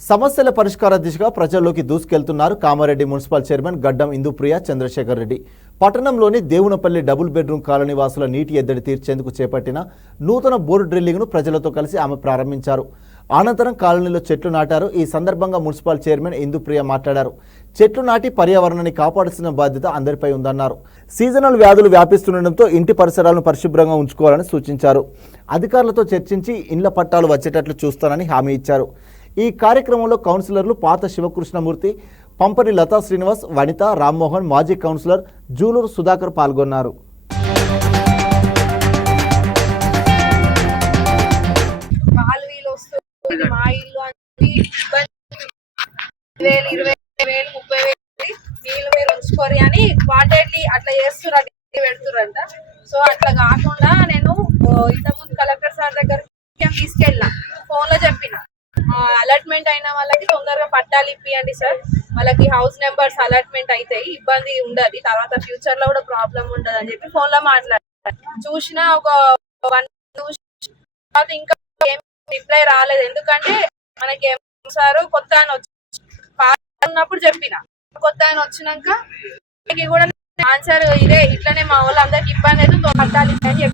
సమస్యల పరిష్కార దిశగా ప్రజల్లోకి దూసుకెళ్తున్నారు కామారెడ్డి మున్సిపల్ చైర్మన్ గడ్డం ఇందుప్రియ చంద్రశేఖర్ రెడ్డి. పట్టణంలోని దేవునపల్లి డబుల్ బెడ్రూమ్ కాలనీ వాసుల నీటి ఎద్దడి తీర్చేందుకు చేపట్టిన నూతన బోర్ డ్రిల్లింగ్ను ప్రజలతో కలిసి ఆమె ప్రారంభించారు. అనంతరం కాలనీలో చెట్లు నాటారు. ఈ సందర్భంగా మున్సిపల్ చైర్మన్ ఇందుప్రియ మాట్లాడారు. చెట్లు నాటి పర్యావరణాన్ని కాపాడాల్సిన బాధ్యత అందరిపై ఉందన్నారు. సీజనల్ వ్యాధులు వ్యాపిస్తుండటంతో ఇంటి పరిసరాలను పరిశుభ్రంగా ఉంచుకోవాలని సూచించారు. అధికారులతో చర్చించి ఇండ్ల పట్టాలు వచ్చేటట్లు చూస్తానని హామీ ఇచ్చారు. ఈ కార్యక్రమంలో కౌన్సిలర్లు పాత శివకృష్ణమూర్తి, పంపరి లతా శ్రీనివాస్, వనిత, రామ్మోహన్, మాజీ కౌన్సిలర్ జూలూరు సుధాకర్ పాల్గొన్నారు. మా ఇల్లు మీరు ఉంచుకోరు అని వాటర్లీ అట్లా చేస్తున్నారు, పెడుతురంట. సో అట్లా కాకుండా నేను ఇంతకుముందు కలెక్టర్ సార్ దగ్గరికి తీసుకెళ్ళినా, ఫోన్ లో చెప్పిన అలాట్మెంట్ అయిన వాళ్ళకి తొందరగా పట్టాలు ఇప్పియండి సార్, వాళ్ళకి హౌస్ నెంబర్స్ అలాట్మెంట్ అవుతాయి, ఇబ్బంది ఉండదు, తర్వాత ఫ్యూచర్ లో కూడా ప్రాబ్లం ఉండదు అని చెప్పి ఫోన్ లో మాట్లాడారు. చూసిన ఒక 1 ఇంకా ఏం రిప్లై రాలేదు. ఎందుకంటే మనకి సార్ కొత్త ఆయన ఉన్నప్పుడు చెప్పిన, కొత్త ఆయన వచ్చినాక కూడా ఆన్సర్ ఇదే, ఇట్లనే మా వాళ్ళందరికి ఇబ్బంది అయితే పట్టాలి అని చెప్పి